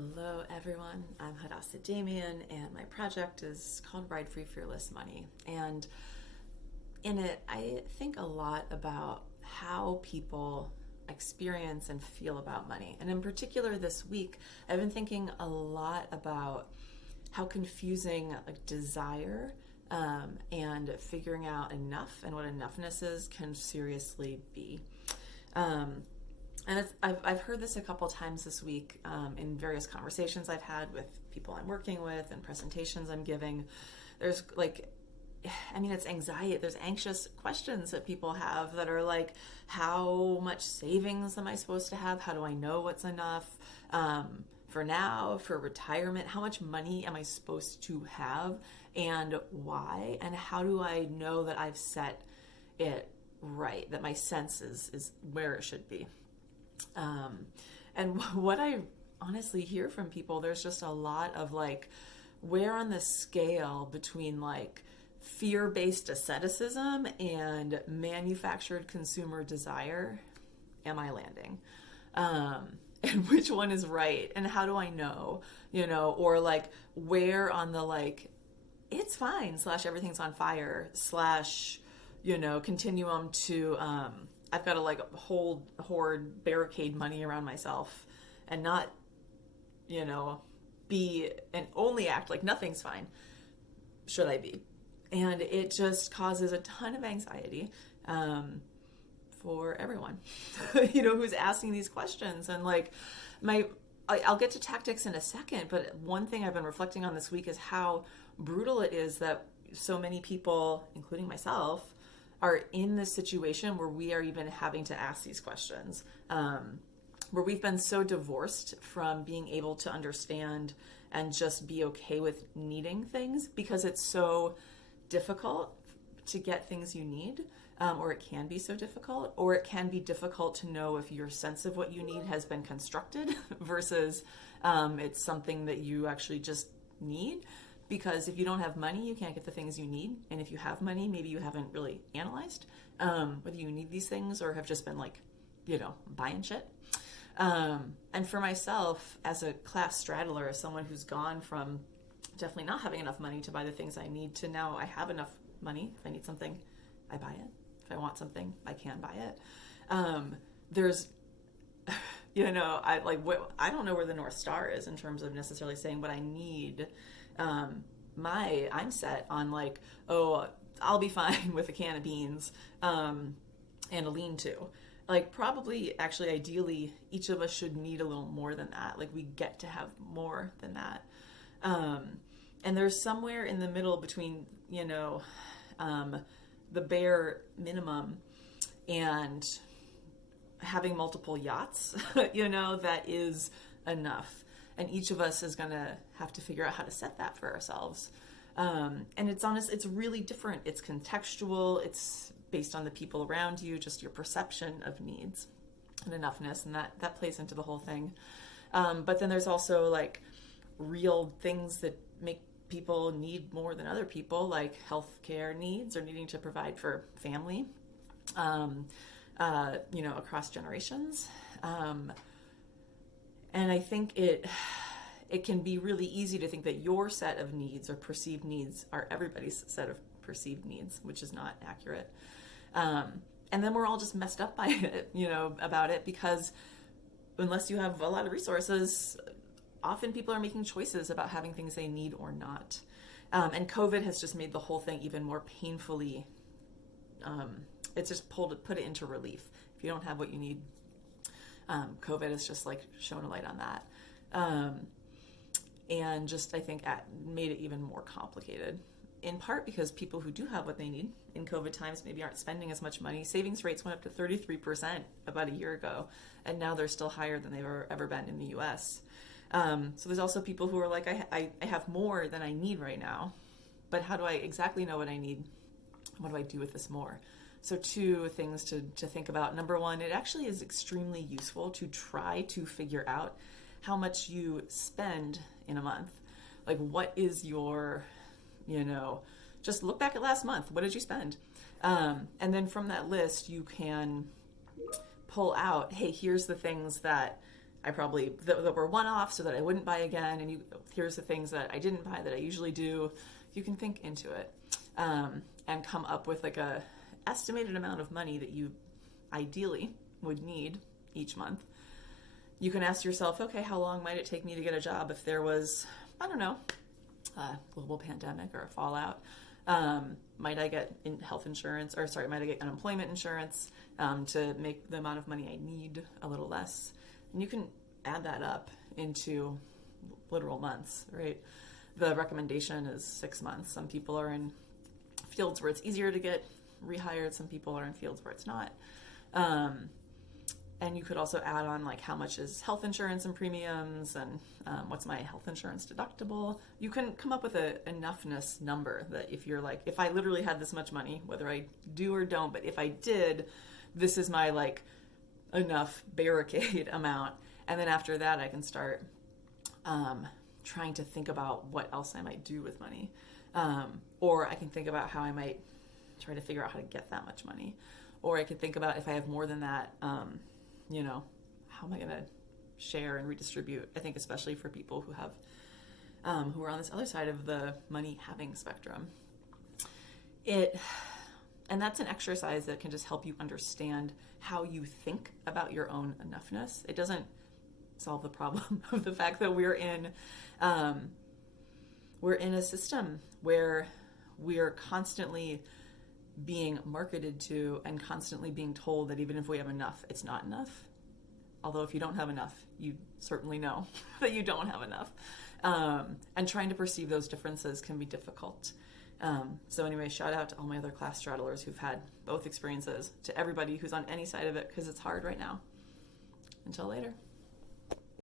Hello, everyone. I'm Hadassah Damien, and my project is called Ride Free Fearless Money. And in it, I think a lot about how people experience and feel about money. And in particular, this week, I've been thinking a lot about how confusing desire and figuring out enough and what enoughness is can seriously be. I've heard this a couple times this week in various conversations I've had with people I'm working with and presentations I'm giving. There's it's anxiety. There's anxious questions that people have that are like, how much savings am I supposed to have? How do I know what's enough for now, for retirement? How much money am I supposed to have and why? And how do I know that I've set it right, that my sense is where it should be? And what I honestly hear from people, there's just a lot of where on the scale between fear-based asceticism and manufactured consumer desire am I landing? And which one is right? And how do I know? Or where on the it's fine / everything's on fire / continuum to I've got to hoard barricade money around myself and not, be and only act like nothing's fine. Should I be? And it just causes a ton of anxiety for everyone, who's asking these questions. And I'll get to tactics in a second, but one thing I've been reflecting on this week is how brutal it is that so many people, including myself, are in this situation where we are even having to ask these questions, where we've been so divorced from being able to understand and just be okay with needing things because it's so difficult to get things you need, or it can be so difficult, or it can be difficult to know if your sense of what you need has been constructed versus it's something that you actually just need. Because if you don't have money, you can't get the things you need. And if you have money, maybe you haven't really analyzed whether you need these things or have just been buying shit. And for myself, as a class straddler, as someone who's gone from definitely not having enough money to buy the things I need to now I have enough money. If I need something, I buy it. If I want something, I can buy it. There's, I don't know where the North Star is in terms of necessarily saying what I need. I'm set on I'll be fine with a can of beans and a lean-to. Probably, actually, ideally, each of us should need a little more than that. We get to have more than that. And there's somewhere in the middle between, the bare minimum and having multiple yachts, that is enough. And each of us is going to have to figure out how to set that for ourselves. And it's really different. It's contextual. It's based on the people around you, just your perception of needs and enoughness. And that plays into the whole thing. But then there's also real things that make people need more than other people, like healthcare needs or needing to provide for family, across generations. And I think it can be really easy to think that your set of needs or perceived needs are everybody's set of perceived needs, which is not accurate. And then we're all just messed up by it, about it, because unless you have a lot of resources, often people are making choices about having things they need or not. And COVID has just made the whole thing even more painfully, it's just put it into relief. If you don't have what you need, COVID has just shown a light on that. And just, I think, made it even more complicated, in part because people who do have what they need in COVID times maybe aren't spending as much money. Savings rates went up to 33% about a year ago, and now they're still higher than they've ever been in the US. So there's also people who are I have more than I need right now, but how do I exactly know what I need? What do I do with this more? So two things to think about. Number one, it actually is extremely useful to try to figure out how much you spend in a month. What is your, just look back at last month. What did you spend? And then from that list, you can pull out, hey, here's the things that I probably that were one-off so that I wouldn't buy again, and here's the things that I didn't buy that I usually do. You can think into it and come up with like a estimated amount of money that you ideally would need each month. You can ask yourself, okay, how long might it take me to get a job if there was, I don't know, a global pandemic or a fallout? Might I get health insurance, might I get unemployment insurance to make the amount of money I need a little less? And you can add that up into literal months, right? The recommendation is 6 months. Some people are in fields where it's easier to get rehired. Some people are in fields where it's not. And you could also add on like how much is health insurance and premiums and what's my health insurance deductible. You can come up with a enoughness number that if you're like, if I literally had this much money, whether I do or don't, but if I did, this is my like enough barricade amount. And then after that, I can start trying to think about what else I might do with money. Or I can think about how I might try to figure out how to get that much money. Or I could think about if I have more than that, how am I going to share and redistribute? I think especially for people who have, who are on this other side of the money having spectrum. And that's an exercise that can just help you understand how you think about your own enoughness. It doesn't solve the problem of the fact that we're in a system where we're constantly being marketed to and constantly being told that even if we have enough, it's not enough. Although if you don't have enough, you certainly know that you don't have enough. And trying to perceive those differences can be difficult. So anyway, shout out to all my other class straddlers who've had both experiences, to everybody who's on any side of it, because it's hard right now. Until later.